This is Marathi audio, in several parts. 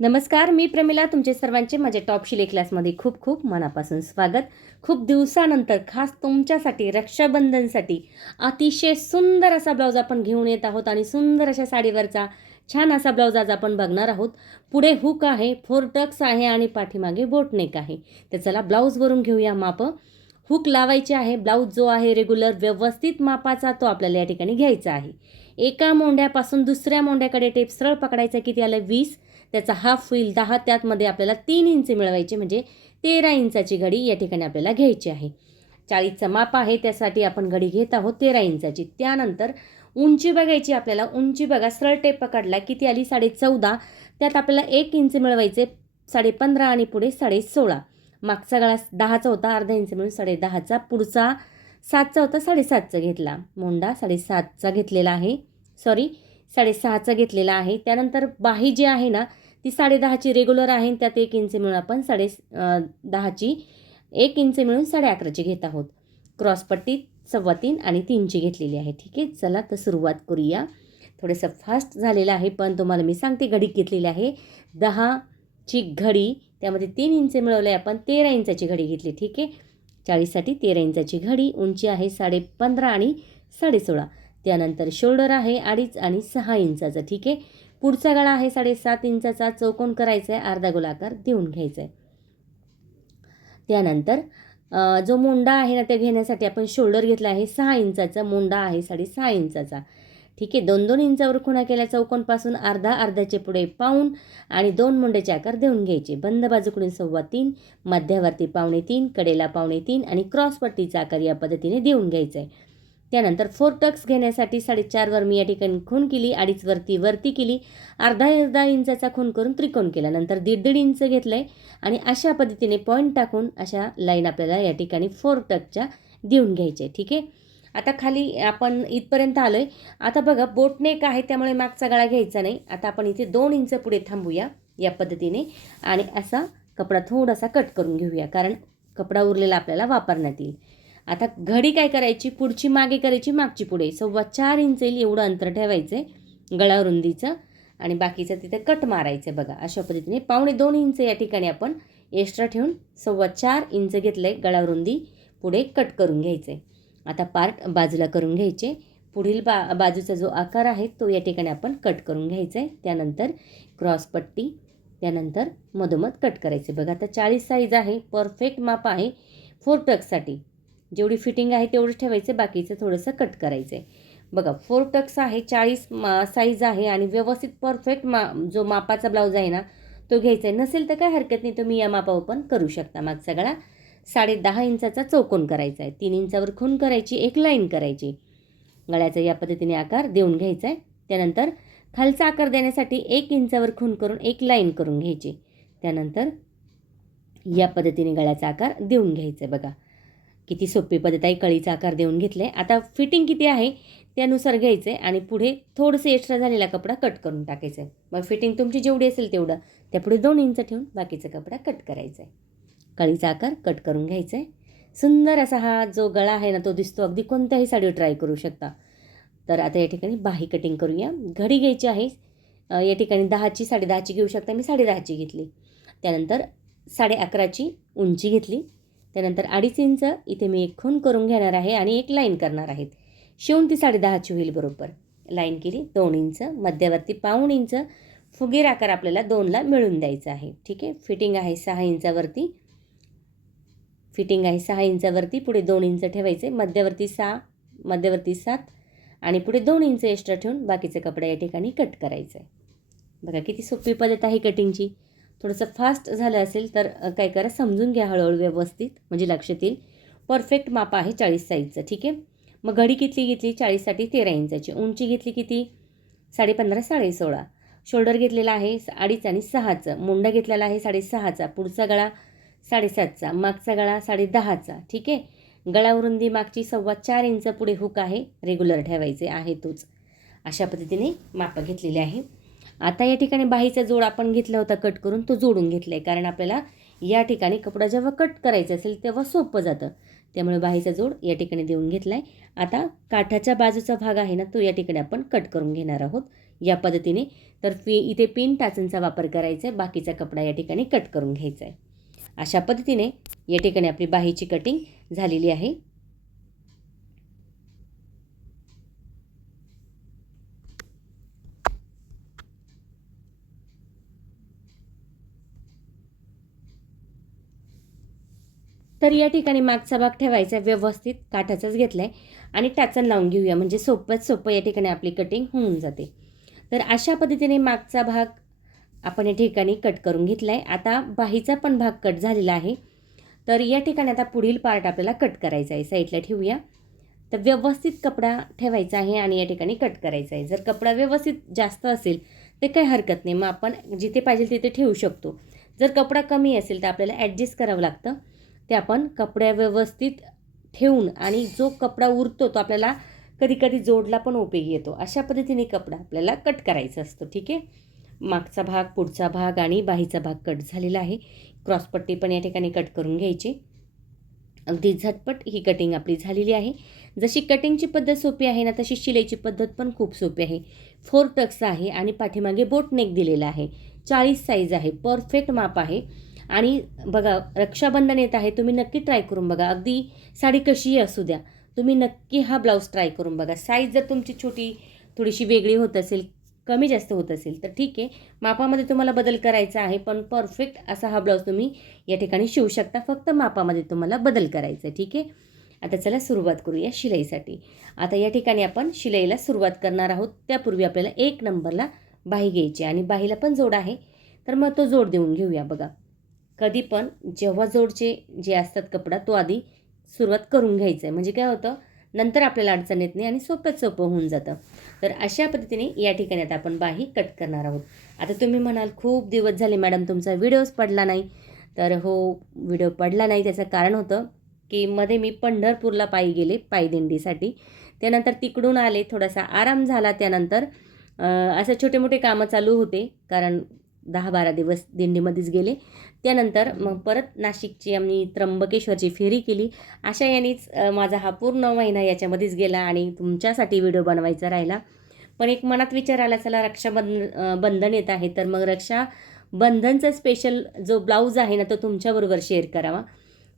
नमस्कार, मी प्रमिला. तुमचे सर्वांचे माझ्या टॉप शिलाई क्लासमध्ये खूप खूप मनापासून स्वागत. खूप दिवसानंतर खास तुमच्यासाठी रक्षाबंधनसाठी अतिशय सुंदर असा ब्लाऊज आपण घेऊन येत आहोत आणि सुंदर अशा साडीवरचा छान असा ब्लाऊज आज आपण बघणार आहोत. पुढे हुक आहे, 4 टक्स आहे आणि पाठीमागे बोटनेक आहे. तर चला ब्लाऊजवरून घेऊया माप. हुक लावायचे आहे. ब्लाऊज जो आहे रेग्युलर व्यवस्थित मापाचा तो आपल्याला या ठिकाणी घ्यायचा आहे. एका मोंड्यापासून दुसऱ्या मोंड्याकडे टेप सरळ पकडायचा. किती आलं? 20. त्याचा हाफ होईल 10. त्यातमध्ये आपल्याला 3 इंच मिळवायचे म्हणजे 13 इंचाची घडी या ठिकाणी आपल्याला घ्यायची आहे. 40चं माप आहे, त्यासाठी आपण घडी घेत आहोत 13 इंचाची. त्यानंतर उंची बघायची आपल्याला. उंची बघा, सरळ टेप पकडला किती आली? 14.5. त्यात आपल्याला 1 इंच मिळवायचे. 15.5 आणि पुढे 16.5. मागचा गळा 10चा होता, अर्धा इंच मिळून 10.5चा. पुढचा 7चा होता, 7.5चा घेतला. मोंडा 7.5चा घेतलेला आहे, सॉरी 6.5चा घेतलेला आहे. त्यानंतर बाही जी आहे ना ती 10.5ची रेग्युलर आहे. त्यात 1 इंच मिळून आपण 10.5ची 1 इंच मिळून 11.5ची घेत आहोत. क्रॉसपट्टी 3.25 आणि 3ची घेतलेली आहे. ठीक आहे, चला तर सुरुवात करूया. थोडंसं फास्ट झालेलं आहे पण तुम्हाला मी सांगते. घडी घेतलेली आहे 10ची घडी, त्यामध्ये 3 इंच मिळवले आपण. 13 इंचाची घडी घेतली. ठीक आहे, 40साठी 13 इंचाची घडी. उंची आहे 15.5 आणि 16.5. त्यानंतर शोल्डर आहे 2.5 आणि 6 इंचाचा. ठीक आहे, पुढचा गळा आहे 7.5 इंचाचा. चौकोन करायचा आहे, अर्धा गोलाकार देऊन घ्यायचा आहे. त्यानंतर जो मोंडा आहे ना ते घेण्यासाठी आपण शोल्डर घेतला आहे 6 इंचाचा. मोंडा आहे 6.5 इंचाचा. ठीक आहे, 2-2 इंचावर खुणा केल्या. चौकोनपासून अर्ध्याचे पुढे पाऊण आणि 2 मोंड्याचे आकार देऊन घ्यायचे. बंद बाजूकडून 3.25, मध्यावरती 3.25, कडेला 3.25 आणि क्रॉसपट्टीचा आकार या पद्धतीने देऊन घ्यायचा आहे. त्यानंतर 4 टक्स घेण्यासाठी 4.5वर मी या ठिकाणी खूण केली. 2.5 वरती केली. अर्धा इंचाचा खूण करून त्रिकोण केला. नंतर 1.5 इंच घेतलं आहे आणि अशा पद्धतीने पॉईंट टाकून अशा लाईन आपल्याला या ठिकाणी 4 टक्सच्या देऊन घ्यायचे. ठीक आहे, आता खाली आपण इथपर्यंत आलो आहे. आता बघा, बोटनेक आहे त्यामुळे मागचा गळा घ्यायचा नाही. आता आपण इथे 2 इंच पुढे थांबूया या पद्धतीने आणि असा कपडा थोडासा कट करून घेऊया, कारण कपडा उरलेला आपल्याला वापरण्यात येईल. आता घडी काय करायची? पुढची मागे करायची, मागची पुढे. 4.25 इंच येईल एवढं अंतर ठेवायचं आहे गळा रुंदीचं आणि बाकीचं तिथे कट मारायचं. बघा अशा पद्धतीने 2.25 इंच या ठिकाणी आपण एक्स्ट्रा ठेवून 4.25 इंच घेतलं आहे गळा रुंदी. पुढे कट करून घ्यायचं आहे. आता पार्ट बाजूला करून घ्यायचे. पुढील बाजूचा जो आकार आहे तो या ठिकाणी आपण कट करून घ्यायचा आहे. त्यानंतर क्रॉसपट्टी, त्यानंतर मधोमध कट करायचे. बघा आता 40 साईज आहे, परफेक्ट माप आहे 4 टक्ससाठी. जेवढी फिटिंग आहे तेवढंच ठेवायचं, बाकीचं थोडंसं कट करायचं आहे. बघा 4 टक्स आहे, 40 साईज आहे आणि व्यवस्थित परफेक्ट जो मापाचा ब्लाऊज आहे ना तो घ्यायचा आहे. नसेल तर काय हरकत नाही, तुम्ही या मापावर पण करू शकता. मागचा गळा 10.5 इंचाचा चौकोन करायचा आहे. 3 इंचावर खूण करायची, एक लाईन करायची. गळ्याचा या पद्धतीने आकार देऊन घ्यायचा आहे. त्यानंतर खालचा आकार देण्यासाठी 1 इंचावर खूण करून एक लाईन करून घ्यायची. त्यानंतर या पद्धतीने गळ्याचा आकार देऊन घ्यायचा आहे. बघा किती सोपी पद्धत आहे. कळीचा आकार देऊन घेतला आहे. आता फिटिंग किती आहे त्यानुसार घ्यायचं आहे आणि पुढे थोडंसं एक्स्ट्रा झालेला कपडा कट करून टाकायचं आहे. मग फिटिंग तुमची जेवढी असेल तेवढं त्यापुढे 2 इंच ठेवून बाकीचा कपडा कट करायचा आहे. कळीचा आकार कट करून घ्यायचा आहे. सुंदर असा हा जो गळा आहे ना तो दिसतो. अगदी कोणत्याही साडीवर ट्राय करू शकता. तर आता या ठिकाणी बाही कटिंग करूया. घडी घ्यायची आहे या ठिकाणी 10ची 10.5ची घेऊ शकता. मी 10.5ची घेतली. त्यानंतर 11.5ची उंची घेतली. त्यानंतर 2.5 इंच इथे मी एक खूण करून घेणार आहे आणि एक लाईन करणार आहेत. शिवून ती 10.5ची होईल बरोबर. लाईन केली. 2 इंच मध्यावरती पाऊण इंच फुगीर आकार आपल्याला 2ला मिळून द्यायचा आहे. ठीक आहे, फिटिंग आहे 6 इंचावरती. पुढे 2 इंच ठेवायचे. मध्यवर्ती 6, मध्यवर्ती 7 आणि पुढे 2 इंच एक्स्ट्रा ठेवून बाकीचे कपडे या ठिकाणी कट करायचं आहे. बघा किती सोपी पद्धत आहे कटिंगची. थोडंसं फास्ट झालं असेल तर काय करा, समजून घ्या हळूहळू व्यवस्थित, म्हणजे लक्षात येईल. परफेक्ट माप आहे 40 साईजचं. ठीक आहे, मग घडी किती घेतली? 40साठी 13 इंचाची. उंची घेतली किती? 15.5 16.5. शोल्डर घेतलेला आहे 2.5 आणि 6चं. मुंडा घेतलेला आहे 6.5चा. पुढचा गळा 7.5चा. मागचा गळा 10.5चा. ठीक आहे, गळावरुंदी मागची 4.25 इंच. पुढे हुक आहे, रेग्युलर ठेवायचे आहे तोच. अशा पद्धतीने मापं घेतलेले आहे. आता या ठिकाणी बाहीचा जोड आपण घेतला होता कट करून, तो जोडून घेतला आहे, कारण आपल्याला या ठिकाणी कपडा जेव्हा कट करायचा असेल तेव्हा सोपं जातं. त्यामुळे बाहीचा जोड या ठिकाणी देऊन घेतला आहे. आता काठाच्या बाजूचा भाग आहे ना तो या ठिकाणी आपण कट करून घेणार आहोत. या पद्धतीने. तर इथे पिन टाचनचा वापर करायचा आहे, बाकीचा कपडा या ठिकाणी कट करून घ्यायचा आहे. अशा पद्धतीने या ठिकाणी आपली बाहीची कटिंग झालेली आहे. तर या ठिकाणी मागचा भाग ठेवायचा व्यवस्थित काठाचाच घेतला आहे आणि टाचन लावून घेऊया, म्हणजे सोपं या ठिकाणी आपली कटिंग होऊन जाते. तर अशा पद्धतीने मागचा भाग आपण या ठिकाणी कट करून घेतला आहे. आता बाहीचा पण भाग कट झालेला आहे. तर या ठिकाणी आता पुढील पार्ट आपल्याला कट करायचा आहे. साईडला ठेवूया. तर व्यवस्थित कपडा ठेवायचा आहे आणि या ठिकाणी कट करायचा आहे. जर कपडा व्यवस्थित जास्त असेल तर काही हरकत नाही, मग आपण जिथे पाहिजे तिथे ठेवू शकतो. जर कपडा कमी असेल तर आपल्याला ॲडजस्ट करावं लागतं. ते आपण कपड्या व्यवस्थित ठेवून आणि जो कपडा उरतो तो आपल्याला कधी कधी जोडला पण उपयोगी येतो. अशा पद्धतीने कपडा आपल्याला कट करायचा असतो. ठीक आहे. मागचा भाग, पुढचा भाग आणि बाहीचा भाग कट झालेला आहे. क्रॉसपट्टी पण या ठिकाणी कट करून घ्यायची. अगदी झटपट ही कटिंग आपली झालेली आहे. जशी कटिंगची पद्धत सोपी आहे ना, तशी शिलाईची पद्धत पण खूप सोपी आहे. 4 टक्स आहे आणि पाठीमागे बोट नेक दिलेला आहे. 40 साईज आहे. परफेक्ट माप आहे. आणि बघा, रक्षाबंधन येत आहे, तुम्ही नक्की ट्राय करून बघा. अगदी साडी कशीही असू द्या, तुम्ही नक्की हा ब्लाऊज ट्राय करून बघा. साईज जर तुमची छोटी थोडीशी वेगळी होत असेल, कमी जास्त होत असेल तर ठीक आहे, मापामध्ये तुम्हाला बदल करायचा आहे, पण परफेक्ट असा हा ब्लाऊज तुम्ही या ठिकाणी शिवू शकता. फक्त मापामध्ये तुम्हाला बदल करायचा आहे. ठीक आहे. आता चला सुरुवात करूया शिलाईसाठी. आता या ठिकाणी आपण शिलाईला सुरुवात करणार आहोत. त्यापूर्वी आपल्याला 1 नंबरला बाही घ्यायची आणि बाहीला पण जोड आहे, तर मग तो जोड देऊन घेऊया. बघा, कधी पण जेव्हा जोडचे जे असतात कपडा तो आधी सुरुवात करून घ्यायचं आहे, म्हणजे काय होतं, नंतर आपल्याला अडचण येत नाही आणि सोपं होऊन जातं. तर अशा पद्धतीने या ठिकाणी आता आपण बाही कट करणार आहोत. आता तुम्ही म्हणाल, खूप दिवस झाले मॅडम तुमचा व्हिडिओज पडला नाही. तर हो, व्हिडिओ पडला नाही त्याचं कारण होतं की मध्ये मी पंढरपूरला पायी गेले पायदिंडीसाठी. त्यानंतर तिकडून आले, थोडासा आराम झाला. त्यानंतर असे छोटे मोठे कामं चालू होते, कारण 10-12 दिवस दिंडीमध्येच गेले. त्यानंतर मग परत नाशिकची आम्ही त्र्यंबकेश्वरची फेरी केली. अशा यानेच माझा हा पूर्ण महिना याच्यामध्येच गेला आणि तुमच्यासाठी व्हिडिओ बनवायचा राहिला. पण एक मनात विचार आला, चला बंधन येत आहे, तर मग रक्षाबंधनचा स्पेशल जो ब्लाऊज आहे ना, तो तुमच्याबरोबर शेअर करावा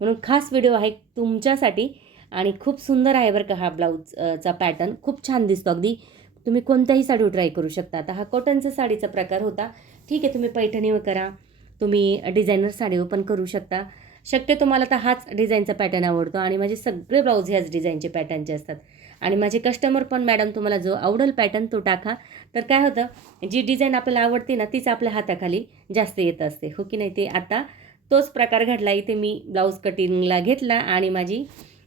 म्हणून खास व्हिडिओ आहे तुमच्यासाठी. आणि खूप सुंदर आहे बरं का हा ब्लाऊजचा पॅटर्न, खूप छान दिसतो. अगदी तुम्ही कोणत्याही साडीवर ट्राय करू शकता. आता हा कॉटनचा साडीचा प्रकार होता. ठीक आहे, तुम्ही पैठणीवर करा, तुम्ही डिझायनर साडीवर पण करू शकता. शक्यतो मला तर हाच डिझाईनचा पॅटर्न आवडतो आणि माझे सगळे ब्लाऊज ह्याच डिझाईनचे पॅटर्नचे असतात. आणि माझे कस्टमर पण, मॅडम तुम्हाला जो आवडेल पॅटर्न तो टाका. तर काय होतं, जी डिझाईन आपल्याला आवडते ना, तीच आपल्या हाताखाली जास्त येत असते, हो की नाही. ते आता तोच प्रकार घडला. इथे मी ब्लाऊज कटिंगला घेतला आणि माझी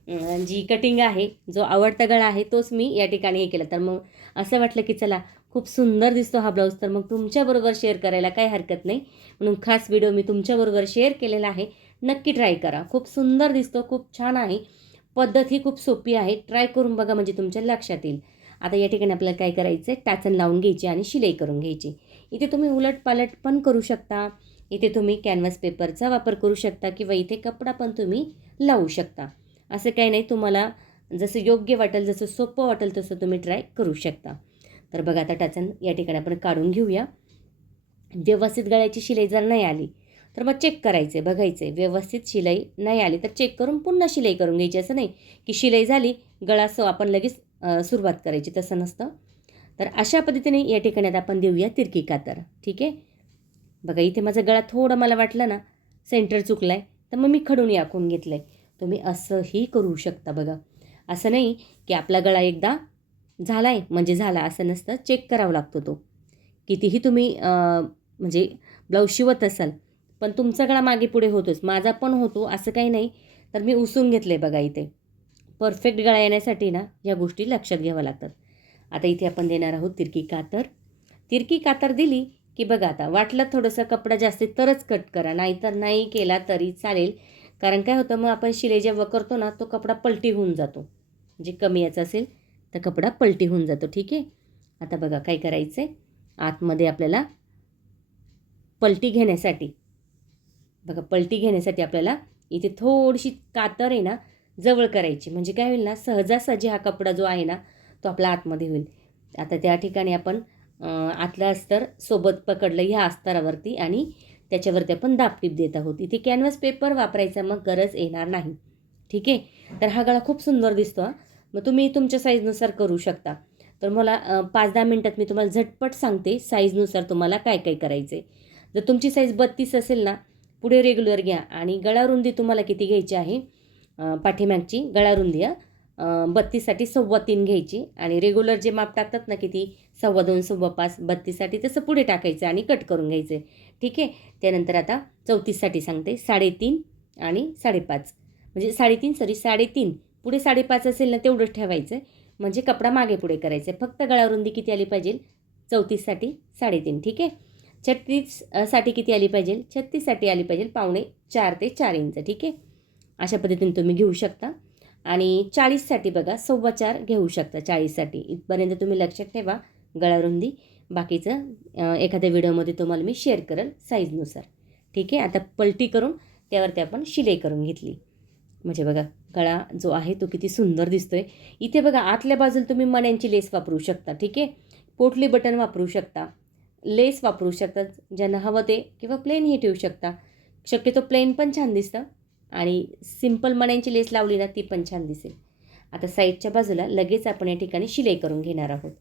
जी कटिंग आहे, जो आवडता गळा आहे, तोच मी या ठिकाणी हे केलं. तर मग असं वाटलं की चला, खूप सुंदर दिसतो हा ब्लाऊज, तर मग तुमच्याबरोबर शेअर करायला काही हरकत नाही म्हणून खास व्हिडिओ मी तुमच्याबरोबर शेअर केलेला आहे. नक्की ट्राय करा. खूप सुंदर दिसतो, खूप छान आहे. पद्धत ही खूप सोपी आहे. ट्राय करून बघा, म्हणजे तुमच्या लक्षात येईल. आता या ठिकाणी आपल्याला काय करायचं आहे, टाचन लावून घ्यायची आणि शिलाई करून घ्यायची. इथे तुम्ही उलटपालट पण करू शकता. इथे तुम्ही कॅनव्हास पेपरचा वापर करू शकता किंवा इथे कपडा पण तुम्ही लावू शकता. असं काही नाही, तुम्हाला जसं योग्य वाटेल, जसं सोपं वाटेल तसं तुम्ही ट्राय करू शकता. तर बघा, आता टाचन या ठिकाणी आपण काढून घेऊया. व्यवस्थित गळ्याची शिलाई जर नाही आली तर मग चेक करायचे, बघायचे. व्यवस्थित शिलाई नाही आली तर चेक करून पुन्हा शिलाई करून घ्यायची. असं नाही की शिलाई झाली, गळा आपण लगेच सुरुवात करायची, तसं नसतं. तर अशा पद्धतीने या ठिकाणी आता आपण देऊया तिरकी कातर. ठीक आहे. बघा, इथे माझा गळा थोडं मला वाटलं ना सेंटर चुकला आहे, तर मग मी खडून आखून घेतलं आहे. तुम्ही असंही करू शकता. बघा, असं नाही की आपला गळा एकदा झाला आहे म्हणजे झाला, असं नसतं. चेक करावा लागतो तो. कितीही तुम्ही म्हणजे ब्लाऊज शिवत असाल, पण तुमचा गळा मागे पुढे होतोच, माझा पण होतो, असं काही नाही. तर मी उसून घेतलं आहे. बघा, इथे परफेक्ट गळा येण्यासाठी ना या गोष्टी लक्षात घ्याव्या लागतात. आता इथे आपण देणार आहोत तिरकी कातर. तिरकी कातर दिली की बघा, आता वाटलं थोडंसं कपडा जास्त तरच कट करा, नाहीतर नाही केला तरी चालेल. कारण काय होतं, मग आपण शिलाई जेव्हा करतो ना, तो कपडा पलटी होऊन जातो. म्हणजे कमी याचा असेल तर कपडा पलटी होऊन जातो. ठीक आहे. आता बघा काय करायचं आहे, आतमध्ये आपल्याला पलटी घेण्यासाठी, बघा पलटी घेण्यासाठी आपल्याला इथे थोडीशी कातर आहे ना जवळ करायची, म्हणजे काय होईल ना, सहजासहजी हा कपडा जो आहे ना तो आपला आतमध्ये होईल. आता त्या ठिकाणी आपण आतलं अस्तर सोबत पकडलं ह्या अस्तरावरती आणि त्याच्यावरती आपण दाबटीप देत आहोत. इथे कॅनव्हास पेपर वापरायचा मग गरज येणार नाही. ठीक आहे. तर हा गळा खूप सुंदर दिसतो. मग तुम्ही तुमच्या साईजनुसार करू शकता. तर मला 5-10 मिनटात मी तुम्हाला झटपट सांगते साईजनुसार तुम्हाला काय काय करायचं आहे. जर तुमची साईज 32 असेल ना, पुढे रेग्युलर घ्या आणि गळारुंदी तुम्हाला किती घ्यायची आहे, पाठीमागची गळारुंदी 32साठी 3.25 घ्यायची आणि रेग्युलर जे माप टाकतात ना किती 2.25, 2.5, 32साठी तसं पुढे टाकायचं आणि कट करून घ्यायचं. ठीक आहे. त्यानंतर आता 34साठी सांगते 3.5 आणि 5.5 म्हणजे 3.5 पुढे 5.5 असेल ना तेवढंच ठेवायचं म्हणजे कपडा मागे पुढे करायचं. फक्त गळारुंदी किती आली पाहिजे 34साठी 3.5. ठीक आहे. 36साठी किती आली पाहिजे 36साठी आली पाहिजे 3.25 ते 4 इंच. ठीक आहे. अशा पद्धतीने तुम्ही घेऊ शकता. आणि 40साठी बघा 4.25 घेऊ शकता. 40साठी इथपर्यंत तुम्ही लक्षात ठेवा गळारुंदी. बाकीचं एखाद्या व्हिडिओमध्ये तुम्हाला मी शेअर करेल साईजनुसार. ठीक आहे. आता पलटी करून त्यावरती आपण शिलाई करून घेतली. म्हणजे बघा गळा जो आहे तो किती सुंदर दिसतोय. इथे बघा आतल्या बाजूला तुम्ही मण्यांची लेस वापरू शकता. ठीक आहे. पोटली बटन वापरू शकता, लेस वापरू शकता ज्यांना हवं ते, किंवा प्लेनही ठेवू शकता. शक्यतो प्लेन पण छान दिसतं आणि सिंपल मण्यांची लेस लावली ना ती पण छान दिसेल. आता साईडच्या बाजूला लगेच आपण या ठिकाणी शिलाई करून घेणार आहोत.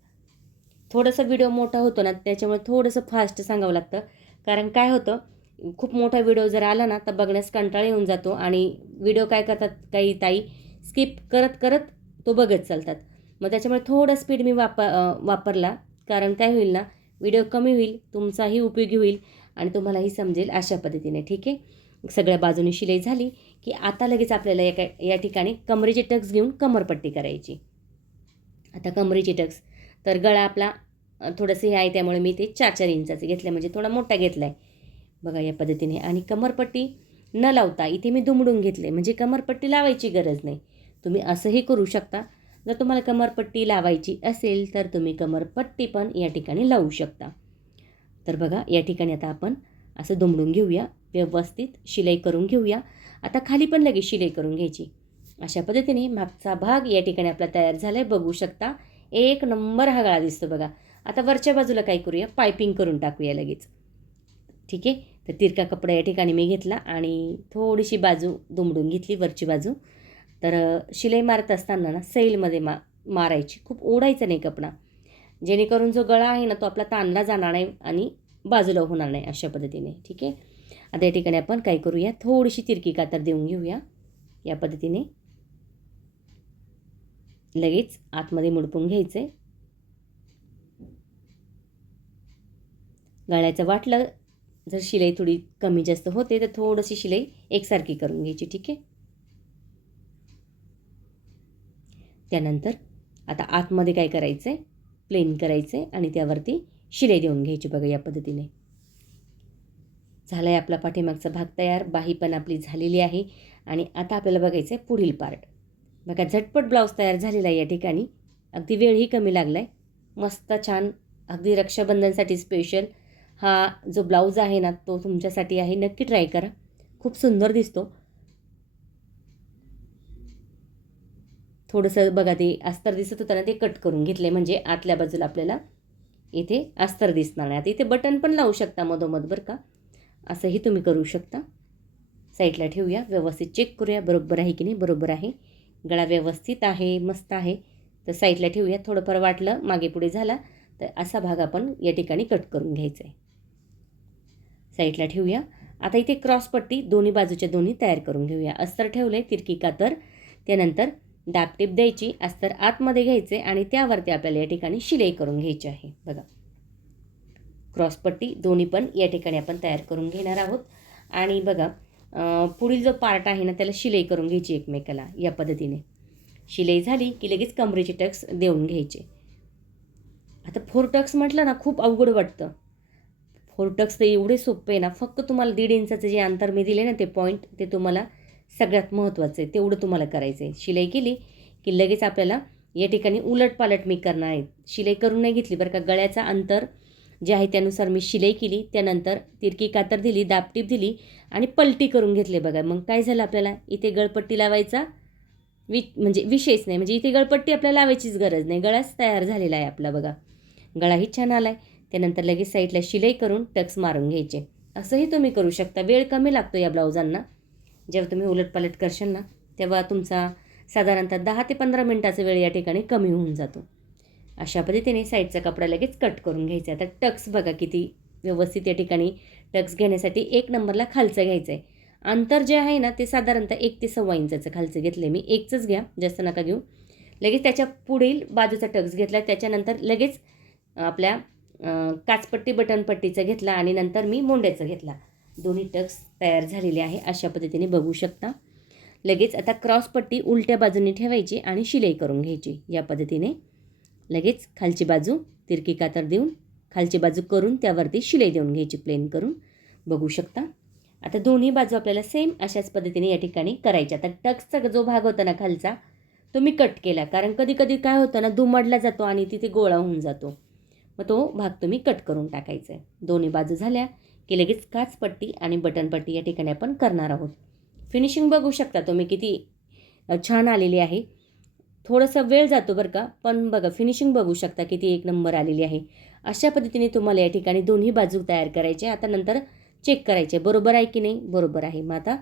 थोडंसं व्हिडिओ मोठा होतो ना त्याच्यामुळे थोडंसं फास्ट सांगावं लागतं. कारण काय होतं, खूप मोठा व्हिडिओ जर आला ना तर बघण्यास कंटाळा येऊन जातो आणि व्हिडिओ काय करतात काही ताई स्किप करत करत तो बघत चालतात. मग त्याच्यामुळे थोडं स्पीड मी वापरला. कारण काय होईल ना, व्हिडिओ कमी होईल, तुमचाही उपयोगी होईल आणि तुम्हालाही समजेल अशा पद्धतीने. ठीक आहे. सगळ्या बाजूनी शिलाई झाली की आता लगेच आपल्याला या ठिकाणी कमरेचे टक्स घेऊन कमरपट्टी करायची. आता कमरेचे टक्स तर गळा आपला थोडंसं हे आहे त्यामुळे मी ते 4-4 इंचाचे घेतलं, म्हणजे थोडा मोठा घेतला आहे बघा या पद्धतीने. आणि कमरपट्टी न लावता इथे मी दुमडून घेतले, म्हणजे कमरपट्टी लावायची गरज नाही. तुम्ही असंही करू शकता. जर तुम्हाला कमरपट्टी लावायची असेल तर तुम्ही कमरपट्टी पण या ठिकाणी लावू शकता. तर बघा या ठिकाणी आता आपण असं दुमडून घेऊया, व्यवस्थित शिलाई करून घेऊया. आता खाली पण लगेच शिलाई करून घ्यायची. अशा पद्धतीने मागचा भाग या ठिकाणी आपला तयार झाला आहे, बघू शकता. एक नंबर हा गळा दिसतो बघा. आता वरच्या बाजूला काय करूया, पायपिंग करून टाकूया लगेच. ठीक आहे. तर तिरका कपडा या ठिकाणी मी घेतला आणि थोडीशी बाजू दुमडून घेतली, वरची बाजू. तर शिलाई मारत असताना ना सैलमध्ये मारायची, खूप ओढायचं नाही कपडा, जेणेकरून जो गळा आहे ना तो आपला ताणला जाणार नाही आणि बाजूला होणार नाही अशा पद्धतीने. ठीक आहे. आता या ठिकाणी आपण काय करूया, थोडीशी तिरकी कातर देऊन घेऊया या पद्धतीने. लगेच आतमध्ये मुडपून घ्यायचे. गळ्याचं वाटलं जर शिलाई थोडी कमी जास्त होते तर थोडीशी शिलाई एकसारखी करून घ्यायची. ठीक आहे. त्यानंतर आता आतमध्ये काय करायचं आहे, प्लेन करायचं आहे आणि त्यावरती शिलाई देऊन घ्यायची बघा या पद्धतीने. झाला आहे आपला पाठीमागचा भाग तयार, बाही पण आपली झालेली आहे. आणि आता आपल्याला बघायचं आहे पुढील पार्ट. बघा झटपट ब्लाऊज तयार झालेला आहे या ठिकाणी. अगदी वेळही कमी लागला आहे. मस्त छान, अगदी रक्षाबंधनसाठी स्पेशल हा जो ब्लाऊज आहे ना तो तुमच्यासाठी आहे. नक्की ट्राय करा, खूप सुंदर दिसतो. थोडंसं बघा ते अस्तर दिसत होतं ना ते कट करून घेतले, म्हणजे आतल्या बाजूला आपल्याला इथे अस्तर दिसणार नाही. आता इथे बटन पण लावू शकता मधोमध बरं का, असंही तुम्ही करू शकता. साईडला ठेवूया, व्यवस्थित चेक करूया बरोबर आहे की नाही. बरोबर आहे, गळा व्यवस्थित आहे, मस्त आहे. तर साईडला ठेवूया. थोडंफार वाटलं मागे पुढे झाला तर असा भाग आपण या ठिकाणी कट करून घ्यायचा आहे. साईडला ठेवूया. आता इथे क्रॉसपट्टी दोन्ही बाजूच्या दोन्ही तयार करून घेऊया. अस्तर ठेवले, तिरकी कातर, त्यानंतर दाबटीप द्यायची, अस्तर आतमध्ये घ्यायचे आणि त्यावरती आपल्याला या ठिकाणी शिलाई करून घ्यायची आहे. बघा क्रॉसपट्टी दोन्ही पण या ठिकाणी आपण तयार करून घेणार आहोत. आणि बघा पुढील जो पार्ट आहे ना त्याला शिलाई करून घ्यायची एकमेकाला या पद्धतीने. शिलाई झाली की लगेच कमरेचे टक्स देऊन घ्यायचे. आता 4 टक्स म्हटलं ना खूप अवघड वाटतं. 4 टक्स तर एवढे सोपे आहे ना, फक्त तुम्हाला 1.5 इंचाचं जे अंतर मी दिले ना ते पॉईंट, ते तुम्हाला सगळ्यात महत्त्वाचं आहे, तेवढं तुम्हाला करायचं आहे. शिलाई केली की लगेच आपल्याला या ठिकाणी उलटपालट मी करणार आहे. शिलाई करून नाही घेतली बरं का, गळ्याचा अंतर जे आहे त्यानुसार मी शिलाई केली. त्यानंतर तिरकी कातर दिली, दाबटीप दिली आणि पलटी करून घेतले. बघा मग काय झालं, आपल्याला इथे गळपट्टी लावायचा म्हणजे विषयच नाही, म्हणजे इथे गळपट्टी आपल्याला लावायचीच गरज नाही. गळाच तयार झालेला आहे आपला. बघा गळाही छान आला आहे. त्यानंतर लगेच साईडला शिलाई करून टक्स मारून घ्यायचे. असंही तुम्ही करू शकता. वेळ कमी लागतो या ब्लाऊजांना. जेव्हा तुम्ही उलटपालट करशाल ना तेव्हा तुमचा साधारणतः 10 ते 15 मिनटाचा वेळ या ठिकाणी कमी होऊन जातो. अशा पद्धतीने साईडचा कपडा लगेच कट करून घ्यायचा. आता टक्स बघा किती व्यवस्थित या ठिकाणी टक्स घेण्यासाठी 1 नंबरला खालचं घ्यायचं आहे. अंतर जे आहे ना ते साधारणतः 1 ते 1.25 इंचाचं खालचं घेतलं आहे मी. 1चंच घ्या, जास्त नका घेऊ. लगेच त्याच्या पुढील बाजूचा टक्स घेतला. त्याच्यानंतर लगेच आपल्या काचपट्टी बटनपट्टीचा घेतला आणि नंतर मी मोंड्याचा घेतला. दोन्ही टक्स तयार झालेले आहे. अशा पद्धतीने बघू शकता. लगेच आता क्रॉसपट्टी उलट्या बाजूने ठेवायची आणि शिलाई करून घ्यायची. या पद्धतीने लगेच खालची बाजू तिरकी कातर देऊन खालची बाजू करून त्यावरती शिलाई देऊन घ्यायची प्लेन करून. बघू शकता. आता दोन्ही बाजू आपल्याला सेम अशाच पद्धतीने या ठिकाणी करायच्या. आता टक्सचा जो भाग होता ना खालचा तो मी कट केला, कारण कधी कधी काय होतं ना दुमडला जातो आणि तिथे गोळा होऊन जातो. मग तो भाग तुम्ही कट करून टाकायचा आहे. दोन्ही बाजू झाल्या की लगेच काचपट्टी आणि बटनपट्टी या ठिकाणी आपण करणार आहोत. फिनिशिंग बघू शकता तुम्ही किती छान आलेली आहे. थोडासा वेळ जातो बरं का, पण बघा फिनिशिंग बघू शकता किती 1 नंबर आलेली आहे. अशा पद्धतीने तुम्हाला या ठिकाणी दोन्ही बाजू तयार करायचे. आता नंतर चेक करायचे बरोबर आहे की नाही. बरोबर आहे. मग आता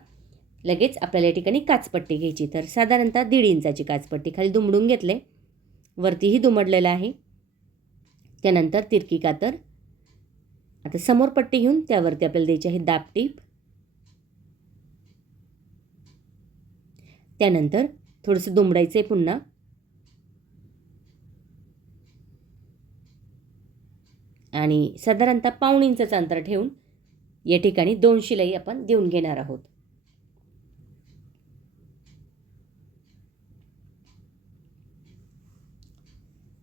लगेच आपल्याला या ठिकाणी काचपट्टी घ्यायची. तर साधारणतः 1.5 इंचाची काचपट्टी खाली दुमडून घेतले, वरतीही दुमडलेलं आहे. त्यानंतर तिरकी कातर. आता समोर पट्टी घेऊन त्यावरती आपल्याला द्यायची आहे दाब टीप. त्यानंतर थोडंसं दुमडायचं आहे पुन्हा. आणि साधारणतः 1.25 इंचाचं अंतर ठेवून या ठिकाणी 2 शिलाई आपण देऊन घेणार आहोत.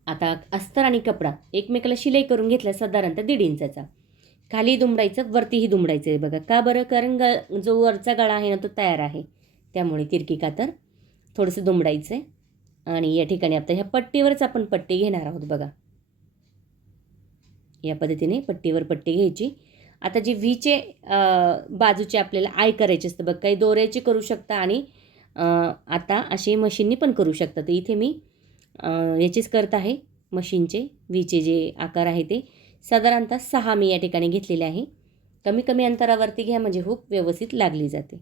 आता अस्तर आणि कपडा एकमेकाला शिलाई करून घेतला साधारणतः 1.5 इंचाचा. खाली दुमडायचं, वरतीही दुमडायचं आहे बघा. का बरं? कारण जो वरचा गळा आहे ना तो तयार आहे, त्यामुळे तिरकी कातर थोडंसं दुमडायचं आहे. आणि या ठिकाणी आता ह्या पट्टीवरच आपण पट्टी घेणार आहोत बघा. या पद्धतीने पट्टीवर पट्टी घ्यायची. आता जी व्हीचे बाजूचे आपल्याला आय करायचे असतं बघ, काही दोऱ्याची करू शकता आणि आता अशी मशीननी पण करू शकता. तर इथे मी याचेच करत आहे मशीनचे. व्हीचे जे आकार आहे ते साधारणतः 6 मी या ठिकाणी घेतलेले आहे. कमी कमी अंतरावरती घ्या म्हणजे हुक व्यवस्थित लागली जाते.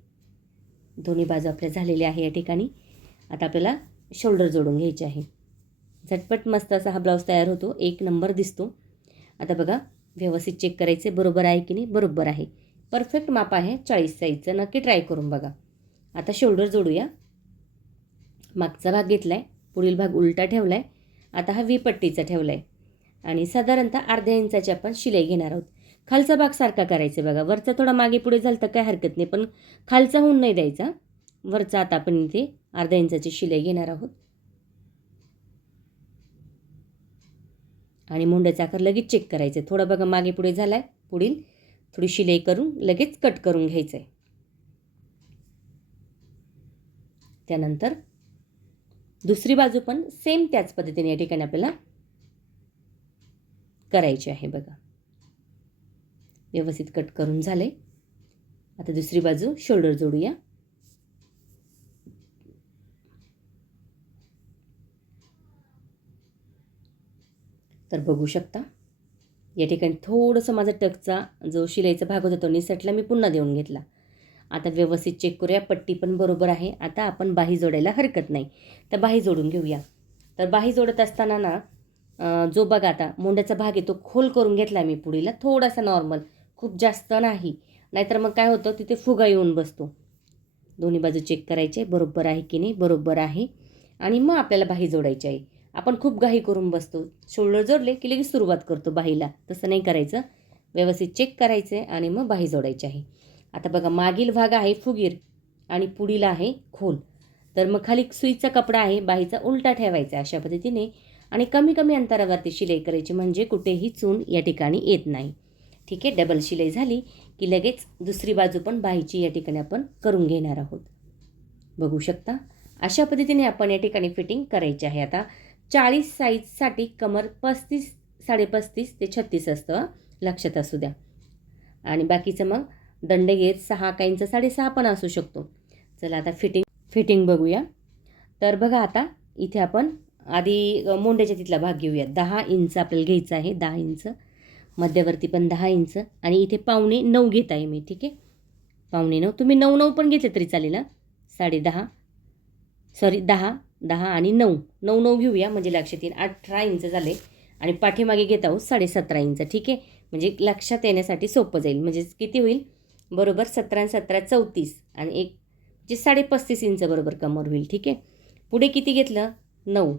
दोन्ही बाजू आपल्या झालेल्या आहे या ठिकाणी. आता आपल्याला शोल्डर जोडून घ्यायचे आहे. झटपट मस्त असा हा ब्लाऊज तयार होतो. 1 नंबर दिसतो. आता बघा व्यवस्थित चेक करायचे बरोबर आहे की नाही. बरोबर आहे. परफेक्ट माप आहे 40 साईजचं. नक्की ट्राय करून बघा. आता शोल्डर जोडूया. मागचा भाग घेतला आहे, पुढील भाग उलटा ठेवला आहे. आता हा व्ही पट्टीचा ठेवला आहे आणि साधारणतः अर्ध्या इंचाची आपण शिलाई घेणार आहोत. खालचा भाग सारखा करायचा बघा. वरचा थोडा मागे पुढे झालं तर काय हरकत नाही, पण खालचा होऊन नाही द्यायचा. वरचा आता आपण इथे अर्ध्या इंचाची शिलाई घेणार आहोत. आणि मुंड्याचा आकार लगेच चेक करायचं. थोडा बघा मागे पुढे झाला आहे, पुढील थोडी शिलाई करून लगेच कट करून घ्यायचं आहे. त्यानंतर दुसरी बाजू पण सेम त्याच पद्धतीने या ठिकाणी आपल्याला करायची आहे बघा. व्यवस्थित कट करून झाले. आता दुसरी बाजू शोल्डर जोडूया. तर बघू शकता या ठिकाणी थोडंसं माझा टक्सचा जो शिलाईचा भाग होता तो निसटला, मी पुन्हा देऊन घेतला. आता व्यवस्थित चेक करूया. पट्टी पण बरोबर आहे. आता आपण बाही जोडायला हरकत नाही, तर बाही जोडून घेऊया. तर बाही जोडत असताना ना जो बघा आता मुंड्याचा भाग आहे तो खोल करून घेतला मी पुढीला, थोडासा नॉर्मल, खूप जास्त नाही. नाहीतर मग काय होतं तिथे फुगा येऊन बसतो. दोन्ही बाजू चेक करायचे बरोबर आहे की नाही. बरोबर आहे. आणि मग आपल्याला बाही जोडायची आहे. आपण खूप घाई करून बसतो. शोल्डर जोडले की लगेच सुरुवात करतो बाहीला. तसं नाही करायचं. व्यवस्थित चेक करायचं आहे आणि मग बाही जोडायची आहे. आता बघा मागील भाग आहे फुगीर आणि पुढील आहे खोल. तर मग खाली सुईचा कपडा आहे, बाहीचा उलटा ठेवायचा अशा पद्धतीने आणि कमी कमी अंतरावरती शिलाई करायची म्हणजे कुठेही चून या ठिकाणी येत नाही. ठीक आहे. डबल शिलाई झाली की लगेच दुसरी बाजू पण बाहीची या ठिकाणी आपण करून घेणार आहोत. बघू शकता अशा पद्धतीने आपण या ठिकाणी फिटिंग करायची आहे. आता 40 साईजसाठी कमर 35 ते 36 असतं, लक्षात असू द्या. आणि बाकीचं मग दंडगेर 6 काहींचा 6.5 पण असू शकतो. चला आता फिटिंग बघूया. तर बघा आता इथे आपण आधी मोंड्याच्या तिथला भाग घेऊया. 10 इंच आपल्याला घ्यायचा आहे. 10 इंच मध्यवर्ती पण 10 इंच आणि इथे 8.25 घेत आहे मी. ठीक आहे, 8.25. तुम्ही 9 पण घेतले तरी चालेल. 10.5 सॉरी 10 आणि 9 घेऊया म्हणजे लक्षात येईल. 18 इंच झाले आणि पाठीमागे घेत आहोत 17.5 इंच. ठीक आहे, म्हणजे लक्षात येण्यासाठी सोपं जाईल. म्हणजे किती होईल बरोबर 17 आणि 17 34 आणि एक जे 35.5 इंच बरोबर कमर होईल. ठीक आहे, पुढे किती घेतलं 9,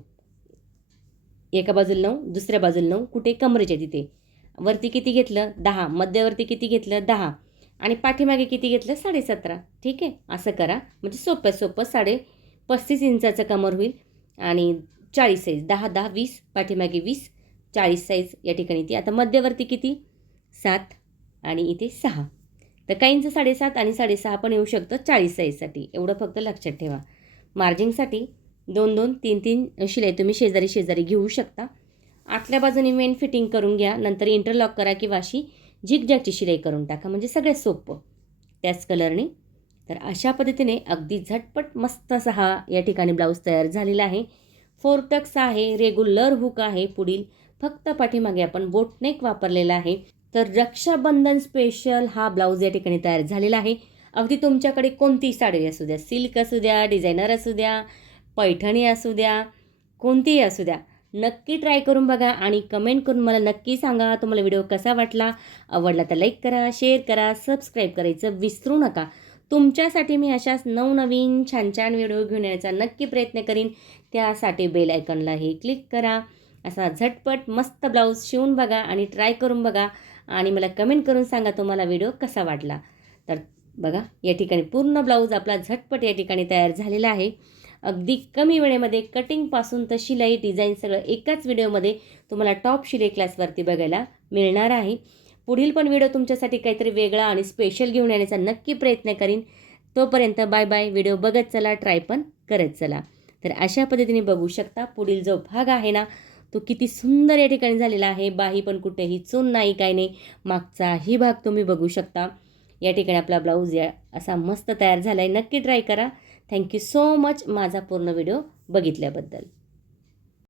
एका बाजूला 9 दुसऱ्या बाजूला 9, कुठे कमरेच्या तिथे. वरती किती घेतलं 10, मध्यवर्ती किती घेतलं 10 आणि पाठीमागे किती घेतलं 17.5. ठीक आहे, असं करा म्हणजे सोपं 35 इंचाचं कमर होईल आणि 40 साईज 10 10 20 पाठीमागे 20 40 साईज या ठिकाणी ती. आता मध्यवर्ती किती 7 आणि इथे 6. तर काहींचं 7.5 आणि 6.5 पण येऊ शकतं 40 साईजसाठी. एवढं फक्त लक्षात ठेवा. मार्जिंगसाठी 2-2 3-3 शिलाई तुम्ही शेजारी शेजारी घेऊ शकता. आतल्या बाजूने मेन फिटिंग करून घ्या, नंतर इंटरलॉक करा किंवा अशी झिगझॅगची शिलाई करून टाका म्हणजे सगळ्यात सोपं त्याच कलरने. तर अशा पद्धतीने अगदी झटपट मस्त असा हा या ठिकाणी ब्लाऊज तयार झालेला आहे. 4 टक्स आहे, रेग्युलर हुक आहे, पुढील फक्त पाठीमागे आपण बोटनेक वापरलेला आहे. तर रक्षाबंधन स्पेशल हा ब्लाऊज या ठिकाणी तयार झालेला आहे. अगदी तुमच्याकडे कोणतीही साडी असू द्या, सिल्क असू द्या, डिझायनर असू द्या, पैठणी असू द्या, कोणतीही असू द्या, नक्की ट्राय करून बघा आणि कमेंट करून मला नक्की सांगा तुम्हाला व्हिडिओ कसा वाटला. आवडला तर लाईक करा, शेअर करा, सबस्क्राईब करायचं विसरू नका. तुमच्यासाठी मी अशाच नवनवीन छान छान व्हिडिओ घेऊन येण्याचा नक्की प्रयत्न करीन. त्यासाठी बेल आयकॉनलाही क्लिक करा. असा झटपट मस्त ब्लाऊज शिवून बघा आणि ट्राय करून बघा आणि मला कमेंट करून सांगा तुम्हाला व्हिडिओ कसा वाटला. तर बघा या ठिकाणी पूर्ण ब्लाऊज आपला झटपट या ठिकाणी तयार झालेला आहे. अगदी कमी वेळेमध्ये कटिंगपासून तर शिलाई डिझाईन सगळं एकाच व्हिडिओमध्ये तुम्हाला टॉप शिलाई क्लासवरती बघायला मिळणार आहे. पुढील पण व्हिडिओ तुमच्यासाठी काहीतरी वेगळा आणि स्पेशल घेऊन येण्याचा नक्की प्रयत्न करीन. तोपर्यंत बाय बाय. व्हिडिओ बघत चला, ट्राय पण करत चला. तर अशा पद्धतीने बघू शकता पुढील जो भाग आहे ना तो किती सुंदर या ठिकाणी झालेला आहे. बाही पण कुठेही चून नाही, काही नाही. मागचाही भाग तुम्ही बघू शकता. या ठिकाणी आपला ब्लाऊज या असा मस्त तयार झाला आहे. नक्की ट्राय करा. थँक्यू सो मच माझा पूर्ण व्हिडिओ बघितल्याबद्दल.